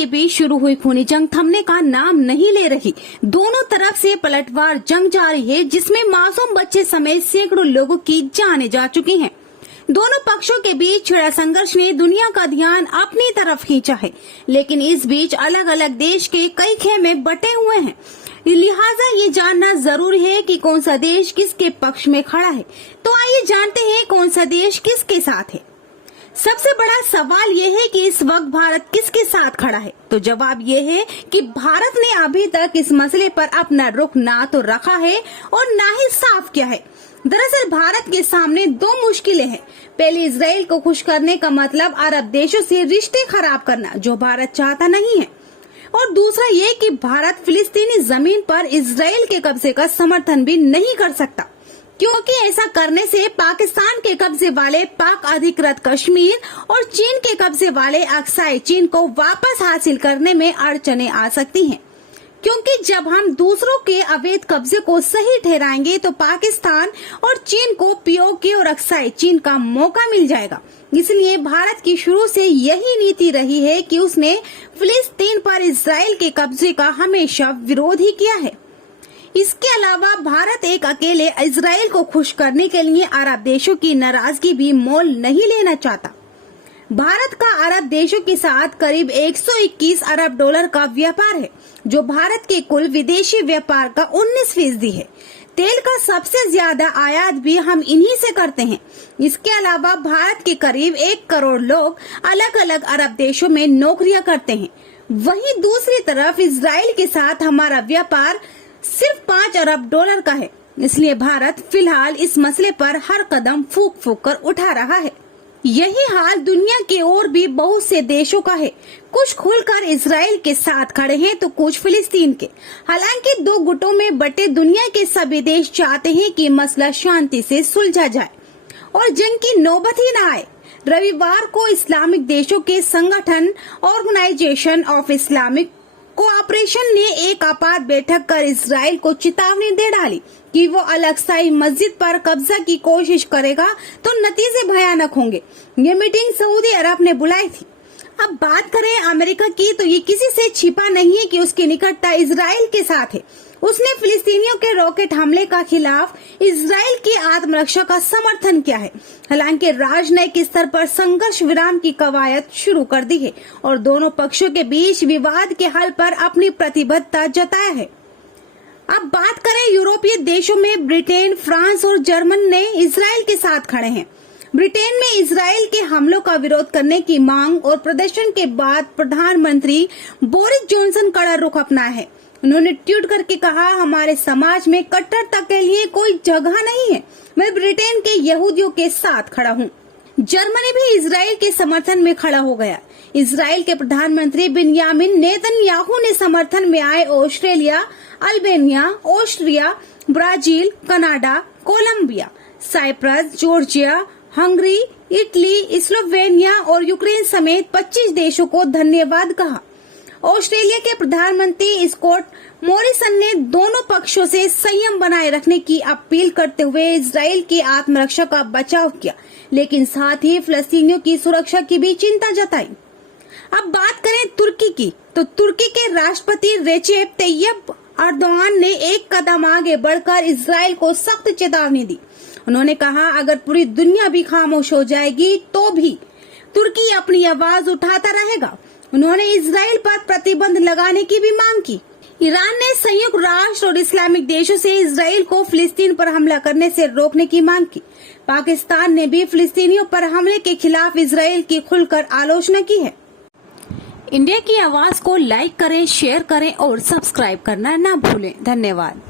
के बीच शुरू हुई खूनी जंग थमने का नाम नहीं ले रही। दोनों तरफ से पलटवार जंग जारी है, जिसमें मासूम बच्चे समेत सैकड़ों लोगों की जानें जा चुकी हैं। दोनों पक्षों के बीच छिड़ा संघर्ष ने दुनिया का ध्यान अपनी तरफ खींचा है, लेकिन इस बीच अलग अलग देश के कई खेमे बटे हुए हैं। लिहाजा ये जानना जरूरी है कि कौन सा देश किसके पक्ष में खड़ा है। तो आइए जानते हैं कौन सा देश किसके साथ है। सबसे बड़ा सवाल ये है कि इस वक्त भारत किसके साथ खड़ा है। तो जवाब ये है कि भारत ने अभी तक इस मसले पर अपना रुख ना तो रखा है और ना ही साफ किया है। दरअसल भारत के सामने दो मुश्किलें हैं। पहले, इजराइल को खुश करने का मतलब अरब देशों से रिश्ते खराब करना, जो भारत चाहता नहीं है, और दूसरा ये कि भारत फिलिस्तीनी जमीन पर इजराइल के कब्जे का समर्थन भी नहीं कर सकता, क्योंकि ऐसा करने से पाकिस्तान के कब्जे वाले पाक अधिकृत कश्मीर और चीन के कब्जे वाले अक्साई चीन को वापस हासिल करने में अड़चने आ सकती हैं। क्योंकि जब हम दूसरों के अवैध कब्जे को सही ठहराएंगे तो पाकिस्तान और चीन को पीओके और अक्साई चीन का मौका मिल जाएगा। इसलिए भारत की शुरू से यही नीति रही है कि उसने फिलिस्तीन पर इजराइल के कब्जे का हमेशा विरोध ही किया है। इसके अलावा भारत एक अकेले इजराइल को खुश करने के लिए अरब देशों की नाराजगी भी मोल नहीं लेना चाहता। भारत का अरब देशों के साथ करीब 121 अरब डॉलर का व्यापार है, जो भारत के कुल विदेशी व्यापार का 19% है। तेल का सबसे ज्यादा आयात भी हम इन्हीं से करते हैं। इसके अलावा भारत के करीब 1 करोड़ लोग अलग अलग अरब देशों में नौकरियां करते हैं। वहीं दूसरी तरफ इजराइल के साथ हमारा व्यापार सिर्फ 5 अरब डॉलर का है। इसलिए भारत फिलहाल इस मसले पर हर कदम फूंक फूंक कर उठा रहा है। यही हाल दुनिया के और भी बहुत से देशों का है। कुछ खुलकर इजराइल के साथ खड़े हैं तो कुछ फिलिस्तीन के। हालांकि दो गुटों में बटे दुनिया के सभी देश चाहते हैं कि मसला शांति से सुलझा जाए और जंग की नौबत ही न आए। रविवार को इस्लामिक देशों के संगठन ऑर्गेनाइजेशन ऑफ इस्लामिक कोऑपरेशन ने एक आपात बैठक कर इजराइल को चेतावनी दे डाली कि वो अल-अक्सा मस्जिद पर कब्जा की कोशिश करेगा तो नतीजे भयानक होंगे। ये मीटिंग सऊदी अरब ने बुलाई थी। अब बात करें अमेरिका की, तो ये किसी से छिपा नहीं है कि उसकी निकटता इजराइल के साथ है। उसने फिलिस्तीनियों के रॉकेट हमले का खिलाफ इजराइल की आत्मरक्षा का समर्थन किया है। हालांकि राजनयिक स्तर पर संघर्ष विराम की कवायद शुरू कर दी है और दोनों पक्षों के बीच विवाद के हल पर अपनी प्रतिबद्धता जताया है। अब बात करें यूरोपीय देशों में, ब्रिटेन, फ्रांस और जर्मन ने इजराइल के साथ खड़े हैं। ब्रिटेन में इजराइल के हमलों का विरोध करने की मांग और प्रदर्शन के बाद प्रधानमंत्री बोरिस जॉनसन कड़ा रुख अपनाया है। उन्होंने ट्वीट करके कहा, हमारे समाज में कट्टरता के लिए कोई जगह नहीं है। मैं ब्रिटेन के यहूदियों के साथ खड़ा हूँ। जर्मनी भी इजराइल के समर्थन में खड़ा हो गया। इजराइल के प्रधानमंत्री बिन्यामिन नेतन्याहू ने समर्थन में आए Australia, Albania, Austria, Brazil, Canada, Colombia, Cyprus, Georgia, Hungary, Italy, Slovenia और यूक्रेन समेत 25 देशों को धन्यवाद कहा। ऑस्ट्रेलिया के प्रधानमंत्री स्कॉट मॉरिसन ने दोनों पक्षों से संयम बनाए रखने की अपील करते हुए इजराइल की आत्मरक्षा का बचाव किया, लेकिन साथ ही फिलिस्तीनियों की सुरक्षा की भी चिंता जताई। अब बात करें तुर्की की, तो तुर्की के राष्ट्रपति रेचेप तैयब अर्दोआन ने एक कदम आगे बढ़कर इजराइल को सख्त चेतावनी दी। उन्होंने कहा, अगर पूरी दुनिया भी खामोश हो जाएगी तो भी तुर्की अपनी आवाज उठाता रहेगा। उन्होंने इजराइल पर प्रतिबंध लगाने की भी मांग की। ईरान ने संयुक्त राष्ट्र और इस्लामिक देशों से इजराइल को फिलिस्तीन पर हमला करने से रोकने की मांग की। पाकिस्तान ने भी फिलिस्तीनियों पर हमले के खिलाफ इजराइल की खुलकर आलोचना की है। इंडिया की आवाज को लाइक करें, शेयर करें और सब्सक्राइब करना न भूलें। धन्यवाद।